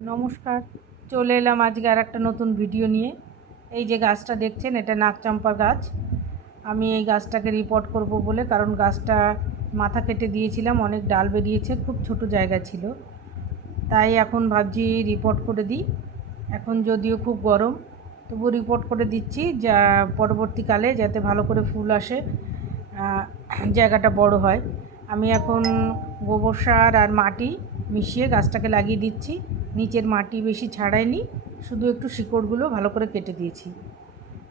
নমস্কার, চলে এলাম আজকে আর একটা নতুন ভিডিও নিয়ে। এই যে গাছটা দেখছেন, এটা নাকচম্পা গাছ। আমি এই গাছটাকে রিপোর্ট করব বলে, কারণ গাছটা মাথা কেটে দিয়েছিলাম, অনেক ডাল বেরিয়েছে, খুব ছোট জায়গা ছিল। তাই এখন ভাবছি রিপোর্ট করে দিই। এখন যদিও খুব গরম, তবু রিপোর্ট করে দিচ্ছি যা পরবর্তীকালে যাতে ভালো করে ফুল আসে জায়গাটা বড় হয়। আমি এখন গোবর সার আর মাটি মিশিয়ে গাছটাকে লাগিয়ে দিচ্ছি। নিচের মাটি বেশি ছাড়াইনি শুধু একটু শিকড়গুলো ভালো করে কেটে দিয়েছি।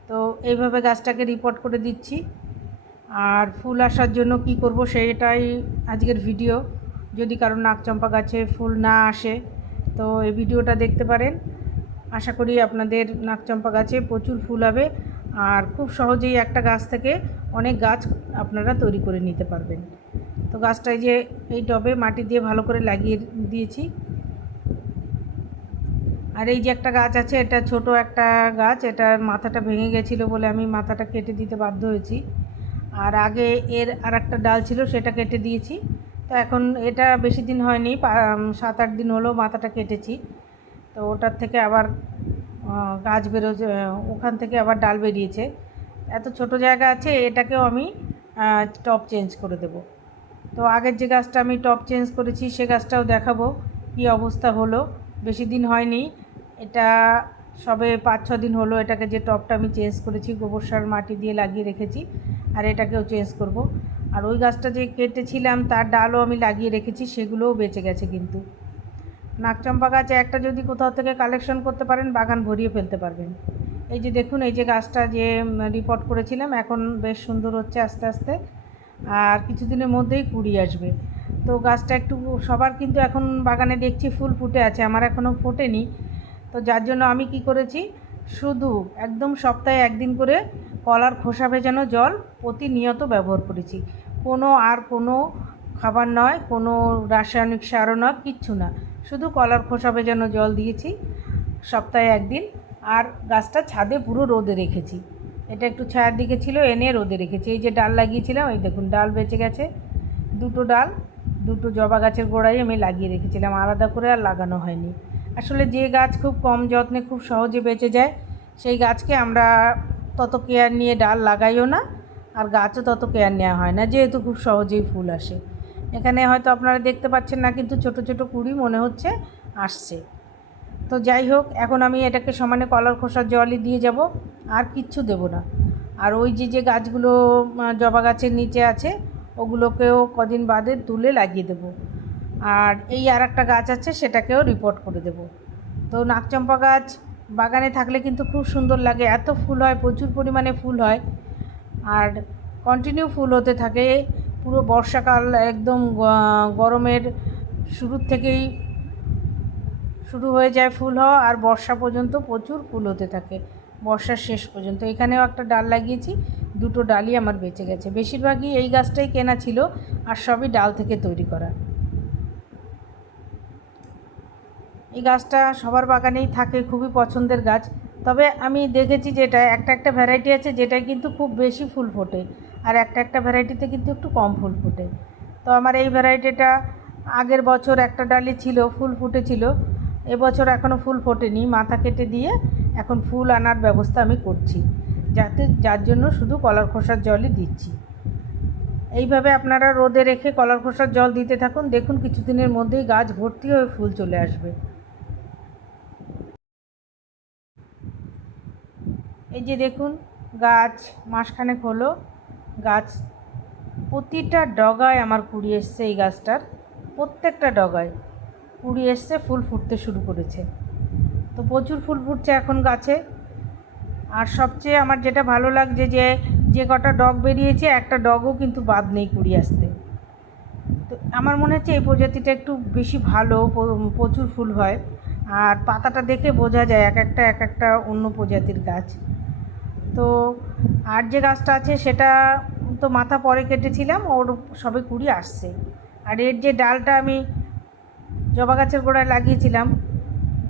তো এইভাবে গাছটাকে রিপোর্ট করে দিচ্ছি। আর ফুল আসার জন্য কি করব সেটাই আজকের ভিডিও যদি কারও নাকচম্পা গাছে ফুল না আসে, তো এই ভিডিওটা দেখতে পারেন। আশা করি আপনাদের নাকচম্পা গাছে প্রচুর ফুল হবে। আর খুব সহজেই একটা গাছ থেকে অনেক গাছ আপনারা তৈরি করে নিতে পারবেন। তো গাছটায় যে এই টবে মাটি দিয়ে ভালো করে লাগিয়ে দিয়েছি। আর এই যে একটা গাছ আছে, এটা ছোট একটা গাছ, এটার মাথাটা ভেঙে গেছিল বলে আমি মাথাটা কেটে দিতে বাধ্য হয়েছি। আর আগে এর আর একটা ডাল ছিল, সেটা কেটে দিয়েছি। তো এখন এটা বেশি দিন হয়নি সাত আট দিন হলো মাথাটা কেটেছি। তো ওটার থেকে আবার গাছ বেরোছে ওখান থেকে আবার ডাল বেরিয়েছে। এত ছোট জায়গা আছে, এটাকেও আমি টপ চেঞ্জ করে দেব। তো আগের যে গাছটা আমি টপ চেঞ্জ করেছি, সে গাছটাও দেখাবো, কি অবস্থা হলো। বেশি দিন হয়নি এটা সবে পাঁচ, ছ দিন হলো এটাকে যে টপটা আমি চেঞ্জ করেছি, গোবর সার মাটি দিয়ে লাগিয়ে রেখেছি, আর এটাকেও চেঞ্জ করব। আর ওই গাছটা যে কেটেছিলাম, তার ডালও আমি লাগিয়ে রেখেছি, সেগুলোও বেঁচে গেছে কিন্তু। নাকচম্পা গাছে একটা যদি কোথাও থেকে কালেকশন করতে পারেন, বাগান ভরিয়ে ফেলতে পারবেন। এই যে দেখুন, এই যে গাছটা যে রিপোর্ট করেছিলাম, এখন বেশ সুন্দর হচ্ছে আস্তে আস্তে, আর কিছুদিনের মধ্যেই কুড়ি আসবে। তো গাছটা একটু, সবার কিন্তু এখন বাগানে দেখছি ফুল ফুটে আছে, আমার এখনও ফোটেনি। তো যার জন্য আমি কি করেছি? শুধু একদম সপ্তাহে একদিন করে কলার খোসা ভেজানো জল প্রতিনিয়ত ব্যবহার করেছি। কোনো আর কোনো খাবার নয়, কোনো রাসায়নিক সারও নয়, কিচ্ছু না। শুধু কলার খোসা ভেজানো জল দিয়েছি সপ্তাহে একদিন আর গাছটা ছাদে পুরো রোদে রেখেছি। এটা একটু ছায়ার দিকে ছিল, এনে রোদে রেখেছি। এই যে ডাল লাগিয়েছিলাম, এই দেখুন, ডাল বেঁচে গেছে। দুটো ডাল, দুটো জবা গাছের গোড়ায় আমি লাগিয়ে রেখেছিলাম। আলাদা করে আর লাগানো হয়নি। আসলে যে গাছ খুব কম যত্নে খুব সহজে বেঁচে যায়, সেই গাছকে আমরা তত কেয়ার নিয়ে ডাল লাগাইও না, আর গাছও তত কেয়ার নেওয়া হয় না, যেহেতু খুব সহজেই ফুল আসে। এখানে হয়তো আপনারা দেখতে পাচ্ছেন না, কিন্তু ছোট ছোট কুড়ি মনে হচ্ছে আসছে। তো যাই হোক, এখন আমি এটাকে সমানে কলার খোসার জলই দিয়ে যাব, আর কিচ্ছু দেব না। আর ওই যে যে গাছগুলো জবা গাছের নিচে আছে, ওগুলোকেও কদিন বাদে তুলে লাগিয়ে দেব। আর এই আর একটা গাছ আছে, সেটাকেও রিপোর্ট করে দেব। তো নাকচম্পা গাছ বাগানে থাকলে কিন্তু খুব সুন্দর লাগে, এত ফুল হয়, প্রচুর পরিমাণে ফুল হয়, আর কন্টিনিউ ফুল হতে থাকে। পুরো বর্ষাকাল একদম গরমের শুরুর থেকেই শুরু হয়ে যায় ফুল হওয়া, আর বর্ষা পর্যন্ত প্রচুর ফুল হতে থাকে, বর্ষার শেষ পর্যন্ত। এখানেও একটা ডাল লাগিয়েছি, দুটো ডালই আমার বেঁচে গেছে। বেশিরভাগই এই গাছটাই কেনা ছিল, আর সবই ডাল থেকে তৈরি করা। এই গাছটা সবার বাগানেই থাকে, খুবই পছন্দের গাছ। তবে আমি দেখেছি যেটা একটা একটা ভ্যারাইটি আছে যেটায় কিন্তু খুব বেশি ফুল ফোটে আর একটা একটা ভ্যারাইটিতে কিন্তু একটু কম ফুল ফোটে। তো আমার এই ভ্যারাইটিটা আগের বছর একটা ডালি ছিল, ফুল ফুটেছিল। এবছর এখনও ফুল ফোটেনি, মাথা কেটে দিয়ে এখন ফুল আনার ব্যবস্থা আমি করছি। যাতে, যার জন্য শুধু কলার খোসার জলই দিচ্ছি। এইভাবে আপনারা রোদে রেখে কলার খোসার জল দিতে থাকুন। দেখুন কিছুদিনের মধ্যেই গাছ ভর্তি হয়ে ফুল চলে আসবে। এই যে দেখুন, গাছ মাসখানেক হলো। গাছ প্রতিটা ডগায় আমার কুড়ি এসছে এই গাছটার, প্রত্যেকটা ডগায় কুড়ি এসছে, ফুল ফুটতে শুরু করেছে। তো প্রচুর ফুল ফুটছে এখন গাছে। আর সবচেয়ে আমার যেটা ভালো লাগছে যে যে কটা ডগ বেরিয়েছে, একটা ডগও কিন্তু বাদ নেই কুড়ি আসতে। তো আমার মনে হচ্ছে এই প্রজাতিটা একটু বেশি ভালো প্রচুর ফুল হয়। আর পাতাটা দেখে বোঝা যায়, এক একটা এক একটা অন্য প্রজাতির গাছ। তো আর যে গাছটা আছে সেটা তো মাথা পরে কেটেছিলাম, ওর সবে কুড়ি আসছে। আর এর যে ডালটা আমি জবা গাছের গোড়ায় লাগিয়েছিলাম,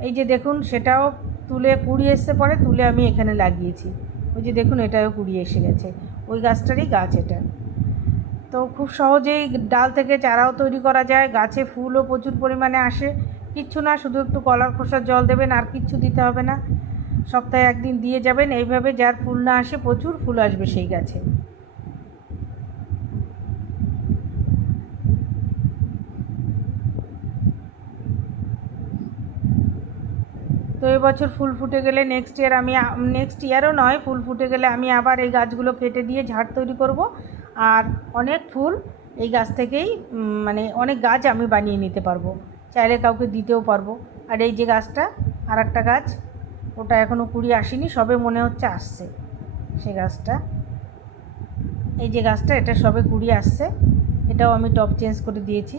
এই যে দেখুন সেটাও তুলে কুড়ি এসছে পরে তুলে আমি এখানে লাগিয়েছি। ওই যে দেখুন এটাও কুড়ি এসে গেছে, ওই গাছটারই গাছ এটা। তো খুব সহজেই ডাল থেকে চারাও তৈরি করা যায়, গাছে ফুলও প্রচুর পরিমাণে আসে। কিচ্ছু না, শুধু একটু কলার খোসার জল দেবেন, আর কিচ্ছু দিতে হবে না। সপ্তাহে একদিন দিয়ে যাবেন। এইভাবে যার ফুল না আসে, প্রচুর ফুল আসবে সেই গাছে। তো এবছর ফুল ফুটে গেলে নেক্সট ইয়ার আমি নেক্সট ইয়ারও নয়, ফুল ফুটে গেলে আমি আবার এই গাছগুলো কেটে দিয়ে ঝাড় তৈরি করব। আর অনেক ফুল এই গাছ থেকেই মানে অনেক গাছ আমি বানিয়ে নিতে পারব। চাইলে কাউকে দিতেও পারব। আর এই যে গাছটা আর একটা গাছ ওটা এখনও কুড়ি আসেনি, সবে মনে হচ্ছে আসছে সে গাছটা। এই যে গাছটা, এটা সবে কুড়ি আসছে, এটাও আমি টপ চেঞ্জ করে দিয়েছি।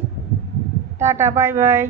Tata bye bye